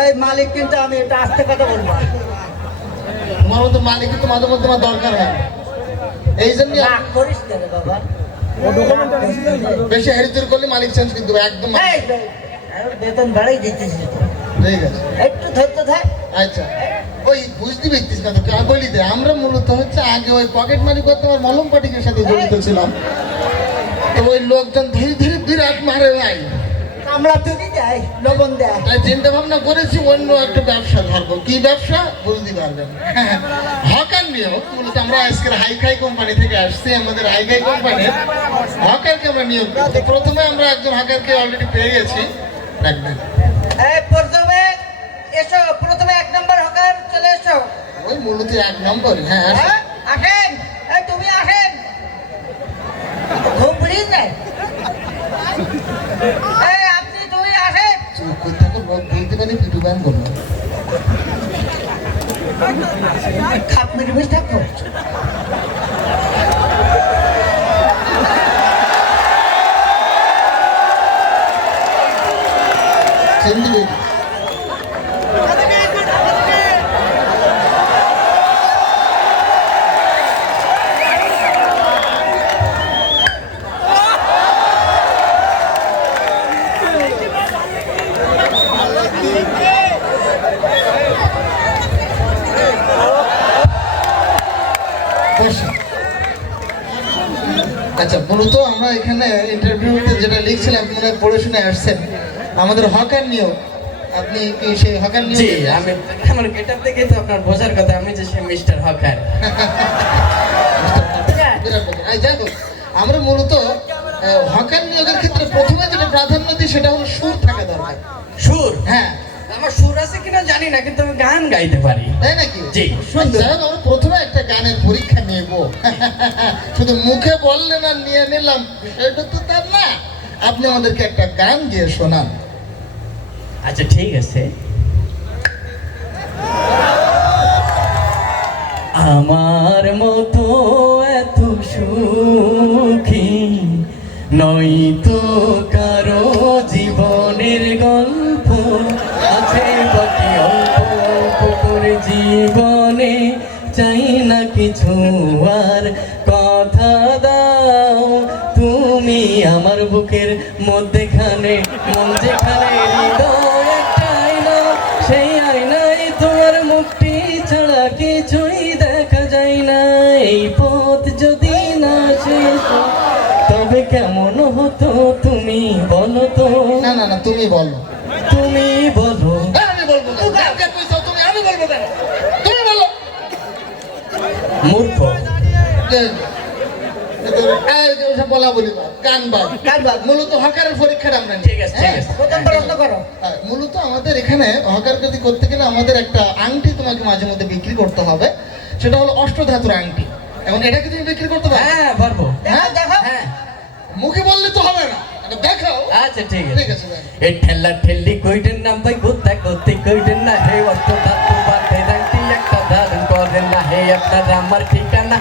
এই মালিক, কিন্তু আমি এটা আস্তে কথা বলবো। তোমার মতো মালিক তো মাঝে মধ্যে তোমার দরকার হয়, এই জন্য রাগ করিস না রে বাবা। বেশি হেরিচুর করলে মালিক চেঞ্জ কিন্তু একদম। এই বেতন বাড়াই দিতেছিস তো। ঠিক আছে, একটু ধরতে থাক। আচ্ছা ওই বুঝতে পারতিস না তো বলি দে, আমরা মূলত হচ্ছে আগে ওই পকেট মানি করতে আমার মলম পাটিকের সাথে জড়িত ছিলাম। তো ওই লোকজন ধীরে ধীরে বিরাট মারে ভাই, আমরা তুলি দেয়, লবণ দেয়। তাই চিন্তা ভাবনা করেছি অন্য একটা ব্যবসা ধরবো। কি ব্যবসা বুঝতে পারবেন? হকার নিয়োগ। মূলত আমরা আজকের হাইফাই কোম্পানি থেকে আসছি, আমাদের হাইফাই কোম্পানির হকারকে আমরা নিয়োগ করতে। প্রথমে আমরা একজন হকারকে অলরেডি পেয়ে গেছি। রাখবেন প্রথমে এসো, প্রথমে 1 নম্বর হকার চলে এসো। ওই মূলত 1 নম্বর। হ্যাঁ আসেন, এই তুমি আসেন। ঘুম পুড়িস নাই? এই আপনি তুমি আসেন। চুপ করে থাকো, লোক বলতে পারি পিটু ব্যান করবো। খাপ মেরে বসে থাকবো। চিন্তি বেরি আচ্ছা, মূলত আমরা এখানে ইন্টারভিউতে যেটা লিখছিলাম মনে হয় পড়ে শুনে আসছেন, আমাদের হকার নিয়োগ। আপনি কি সেই হকার নিয়োগ? জি, আমি আমার গেটআপ দেখে তো আপনার বোঝার কথা আমি যে মিস্টার হকার। যাই হোক, আমরা মূলত হকার নিয়োগের ক্ষেত্রে প্রথমে যেটা প্রাধান্য দিই সেটা হলো সুর থাকা দরকার। সুর? হ্যাঁ, আমার সুর আছে কিনা জানি না, কিন্তু আমি গান গাইতে পারি। তাই নাকি? জি, সুন্দর। আমরা প্রথমে একটা গানের পরীক্ষা নেব। শুধু মুখে বললেন আর নিয়ে নিলাম, বিষয়টা তো তার না। আপনি আমাদেরকে একটা গান গিয়ে শোনান। আচ্ছা ঠিক আছে। আমার মতো এত সুখী নয়তো কারো জীবনের গল্প আছে বাকি অল্প অল্প করে জীবনে, চাই না কিছু আর কথা দাও তুমি আমার বুকের মধ্যেখানে, মন যেখানে হৃদয় একটা আয়না, সেই আয়নায় তোমার মুখটি ছাড়া কিছুই দেখা যায় না। এই পথ যদি না শেষ হয়, তবে কেমন হতো তুমি বলো তো? না না না, তুমি বলো। তুমি বলো। আমি বলবো না। কাকে কইছো তুমি? আমি বলবো কেন? তুমি বলো। মূর্খ। বলা বলি গান বাদ। মূলত হকারের পরীক্ষাটা আমরা নিই। ঠিক আছে ঠিক আছে। প্রথম প্রশ্ন করো। মূলত আমাদের এখানে হকার কাজ করতে গেলে আমাদের একটা আংটি তোমাকে মাঝে মধ্যে বিক্রি করতে হবে, সেটা হলো অষ্টধাতুর আংটি। এখন এটাকে তুমি বিক্রি করতে পারো? হ্যাঁ পারবো। দেখো দেখো। হ্যাঁ মুখে বললে তো হবে না, দেখাও। আচ্ছা ঠিক ঠিক আছে। আছে। এই ঠেলা ঠেলি কইটেন না ভাই, গুত্তা গুত্তি কইটেন না, হে অষ্টধাতু বাদে রাংটি একটা ধারণ করেন না, হে আপনার আমার ঠিকানা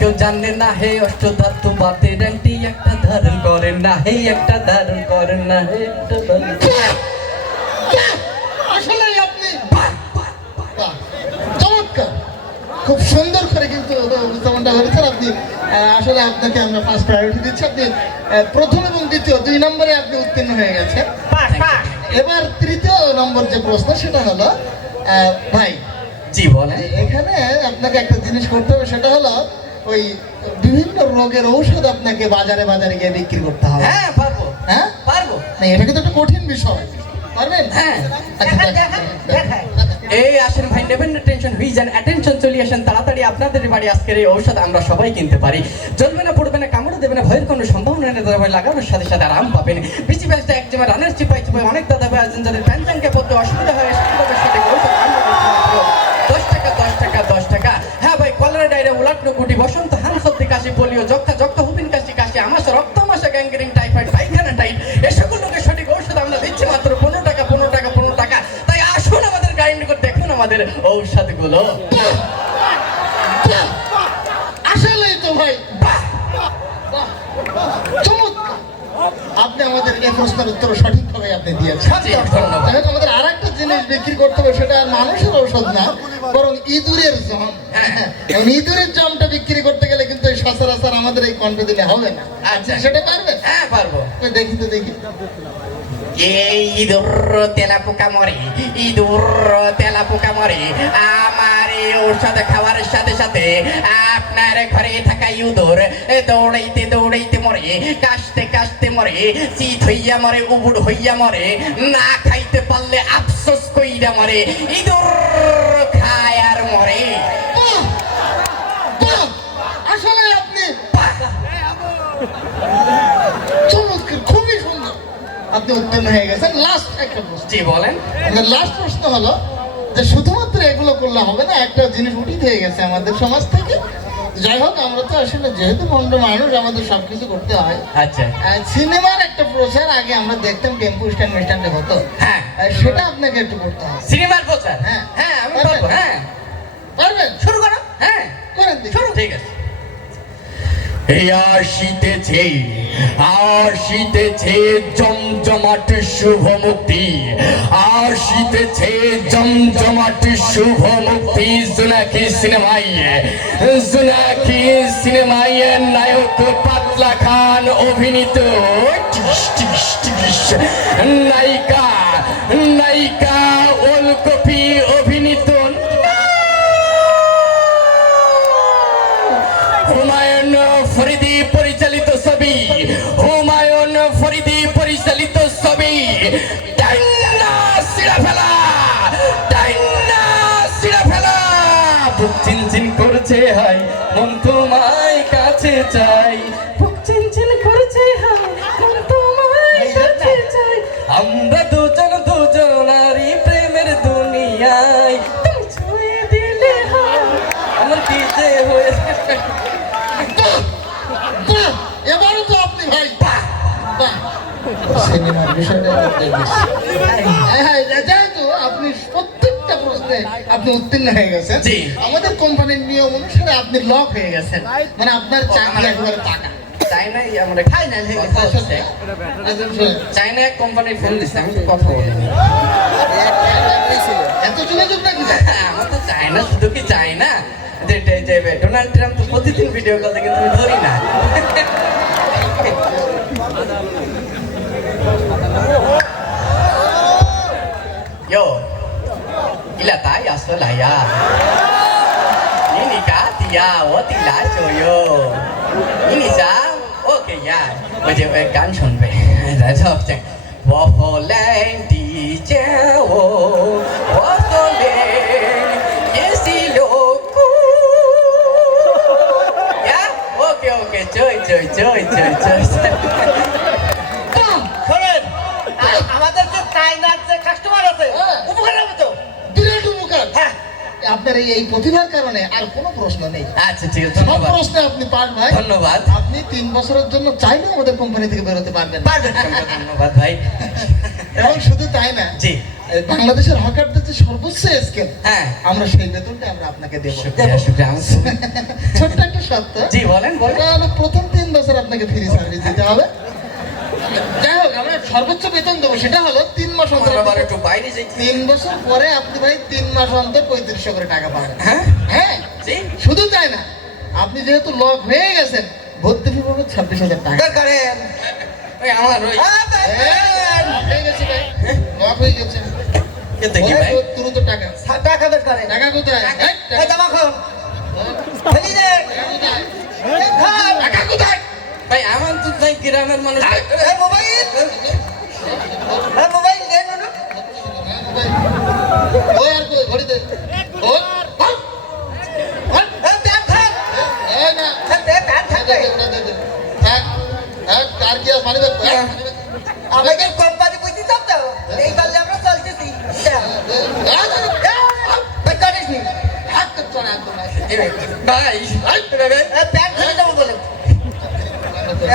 কেউ জানে না, হে অষ্টধাতু বাদে রাংটি একটা ধারণ করেন না, হে একটা ধারণ করেন না, হে একটা ধারণ। আসলে আপনি বাহ, চমৎকার, খুব সুন্দর করে কিন্তু উপস্থাপনটা করেছেন আপনি। আসলে আপনাকে আমরা ফার্স্ট প্রায়োরিটি দিচ্ছি। আপনি প্রথম এবং দ্বিতীয় 2 নম্বরে আপনি উত্তীর্ণ হয়ে গেছেন। Pass pass. এবার তৃতীয় নম্বর যে প্রশ্ন সেটা হলো, ভাই জি বলেন। এখানে আপনাকে একটা জিনিস করতে হবে, সেটা হলো ওই বিভিন্ন রোগের ঔষধ আপনাকে বাজারে বাজারে গিয়ে বিক্রি করতে হবে। হ্যাঁ পারবো। হ্যাঁ পারবো। না, এটা কিন্তু একটা কঠিন বিষয়। পারবেন? হ্যাঁ। আচ্ছা, দেখাই। এই আসেন ভাই, নেবেন না টেনশন, হয়ে যান অ্যাটেনশন, চলে আসেন তাড়াতাড়ি আপনাদের বাড়ি। আজকের এই ঔষধ আমরা সবাই কিনতে পারি, জ্বলবে না পড়বে না কামড় দেবে না, ভয়ের কোনো সম্ভাবনা নেই। দাদা ভাই লাগানোর সাথে সাথে আরাম পাবেন। বেশি ব্যস্ত এক জায়গায় রানের চিপাই চিপাই অনেক দাদা ভাই আছেন যাদের প্যানচানকে পড়তে অসুবিধা হয়, সুন্দরের সাথে ঔষধ আমরা 10 টাকা 10 টাকা 10 টাকা। হ্যাঁ ভাই, কলেরা ডায়রিয়া উলাট্র গুটি বসন্ত হান সর্দি কাশি পোলিও যক্ষা যক্ষা হুবিন কাশি কাশি আমাশা রক্ত আমাশা গ্যাংগ্রিং টাইফয়েড পায়খানা টাইট, এ সকল রোগের সঠিক ঔষধ আমরা দিচ্ছি মাত্র 15 টাকা 15 টাকা 15 টাকা। তাই আসুন আমাদের গাড়ি নিকট, দেখুন আমাদের ঔষধগুলো। আসলেই তো ভাই চমৎকার। আপনি আপনি আমাদের এই প্রশ্নের উত্তর সঠিকভাবে আপনি দিয়েছেন। জি, ধন্যবাদ। তাহলে আমাদের আর একটা জিনিস বিক্রি করতে হবে, সেটা আর মানুষের ঔষধ না, বরং ইঁদুরের জম। এবং ইঁদুরের জমটা বিক্রি করতে গেলে কিন্তু এই সচরাচর আমাদের এই কণ্ঠ দিলে হবে না। আচ্ছা। সেটা পারবেন? হ্যাঁ পারবো। দেখি তো দেখি। এই ইঁদুর তেলা পোকা মরে, ইঁদুর তেলা পোকা মরে, আমার এই ঔষধ খাওয়ার সাথে সাথে আপনার ঘরে থাকা ইঁদুর দৌড়াইতে দৌড়াইতে মরে, কাশতে কাশতে মরে, শীত হইয়া মরে, উবুড় হইয়া মরে, না খাইতে পারলে আফসোস কইরা মরে, ইঁদুর খায় আর মরে। বাহ! বাহ! আসলে আপনি চমৎকার, খুবই সুন্দর, আপনি উত্তীর্ণ হয়ে গেছেন। লাস্ট একটা প্রশ্ন। জি বলেন। আমাদের লাস্ট প্রশ্ন হলো যে শুধুমাত্র এগুলো করলে হবে না, একটা জিনিস উঠিত হয়ে গেছে আমাদের সমাজ থেকে। যাই হোক, আমরা তো আসলে যেহেতু ভণ্ড মানুষ, আমাদের সবকিছু করতে হয়। আচ্ছা। সিনেমার একটা প্রচার আগে আমরা দেখতাম টেম্পু স্ট্যান্ড স্ট্যান্ডে হতো, হ্যাঁ। সেটা আপনাকে একটু করতে হবে। সিনেমার প্রচার? হ্যাঁ। হ্যাঁ আমি পারবো। হ্যাঁ পারবেন? শুরু করো। হ্যাঁ করেন দেখি। শুরু। ঠিক আছে। এই আসিতেছে, আসিতেছে জমজমাট শুভ মুক্তি, আসিতেছে জমজমাট শুভ মুক্তি। জোনাকি সিনেমায়, জোনাকি সিনেমায় নায়ক পাতলা খান অভিনীত, নায়িকা, নায়িকা ওলকপি অভিনীত, হুমায়ুন ফরিদি পরিচালিত ছবি, হুমায়ুন ফরিদি পরিচালিত ছবি, টাইনা সিরা ফেলা, টাইনা সিরা ফেলা। বুক চিনচিন করছে হাই, মন তোমায় কাছে চাই, বুক চিনচিন করছে হাই, মন তোমায় কাছে চাই। আমরা দুজন দুজনারই প্রেমের দুনিয়ায়, তুমি ছুঁয়ে দিলে হাই, আমার কি যে হয়েছে। বাহ! এবারও তো আপনি ভাই বাহ! সিনেমার বিষয়টা হ্যাঁ, যেহেতু আপনি প্রত্যেকটা প্রশ্নে আপনি উত্তীর্ণ হয়ে গেছেন, জি। আমাদের কোম্পানির নিয়ম অনুসারে আপনি লক হয়ে গেছেন, মানে আপনার চাকরি একেবারে পাকা। চাইনাই আমরা খাই না, চাইনা এক কোম্পানির ফোন দিচ্ছে, আমি তো কথা বলিনি। এত যোগাযোগ নাকি? আমার তো চাইনা, শুধু কি চাইনা, যে ডোনাল্ড ট্রাম্প তো প্রতিদিন ভিডিও কল থেকে তুমি ধরি না। Yo, ila tayo solaya. Ini ka tiya, wo tila choyo. Ini sa, okay ya. 我就会干chuẩn备，然后讲，我后来的家我，我后来也是路过。呀，okay okay，chơi chơi chơi chơi chơi。 শোনেন, আমাদের যে চাইনার যে কাস্টমার আছে, উপকার হবে তো? বিরাট উপকার। হ্যাঁ। আপনার এই প্রতিভার কারণে আর কোনো প্রশ্ন নেই, আচ্ছা ঠিক আছে, সব ধন্যবাদ। প্রশ্নে আপনি পার ভাই। ধন্যবাদ। আপনি 3 বছরের জন্য চাইলেও আমাদের কোম্পানি থেকে বেরোতে পারবেন। পারবেন। ধন্যবাদ ভাই। এবং শুধু তাই না, জি। এই বাংলাদেশের হকারদের যে সর্বোচ্চ স্কেল, হ্যাঁ। আমরা সেই বেতনটা আমরা আপনাকে দেব। শুক্রিয়া শুক্রিয়া। আমি খুবই- ছোট্ট একটা শর্ত, জি বলেন বলেন। সেটা হলো প্রথম 3 বছর আপনাকে ফ্রি সার্ভিস দিতে হবে। যাই হোক, আমরা সর্বোচ্চ বেতন দেবো, সেটা হলো 3 মাস অন্তর। আমার আবার একটু বাইরে যাই। 3 বছর পরে আপনি ভাই 3 মাস অন্তর 3500 করে টাকা পাবেন। হ্যাঁ হ্যাঁ, জি। শুধু তাই না, আপনি যেহেতু লক হয়ে গেছেন, ভর্তি ফি পাবেন 26,000 টাকা। দরকার করেন। ওই আমার ওই লক হয়ে গেছে ভাই, লক হয়ে গেছে। কে দেখি ভাই। দ্রুত টাকা। টাকা দরকার করেন। টাকা কোথায়? এই, এই জামা খান। ফেলি দে। এই খান। টাকা কোথায়? ভাই আমার তো তাই গ্রামের মানুষ। এই মোবাইল। এই মোবাইল দেন না। ওই আর কই ঘড়ি দে। ও, হল। হল। এই প্যান খান। এই না। দে প্যান থাকবে। থাক। থাক, কার কি আর মানি ব্যাগ? আমাদের কোম্পানি বুঝি সব তো। এই কালে আমরা চলতেছি। বেকারিস নি। হাত চড়া একদম। এই ভাই ভাই এই প্যান খুলে দেবো বলে।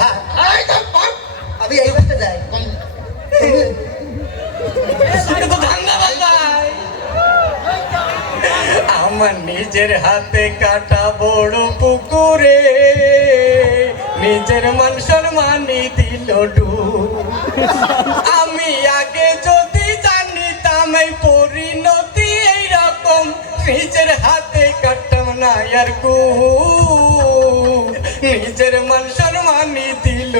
হ্যাঁ। এই তো পাপ। আমি এই বসতে যাই। এটা তো ধান্দা ভাই। আমার নিজের হাতে কাটা বড় পুকুরে নিজের মান সম্মানই দিল ডুব। আমি আগে যদি জানিতাম এই পরিণতি এইরকম, নিজের হাতে কাটতাম না আর নিজের মান সম্মানই দিল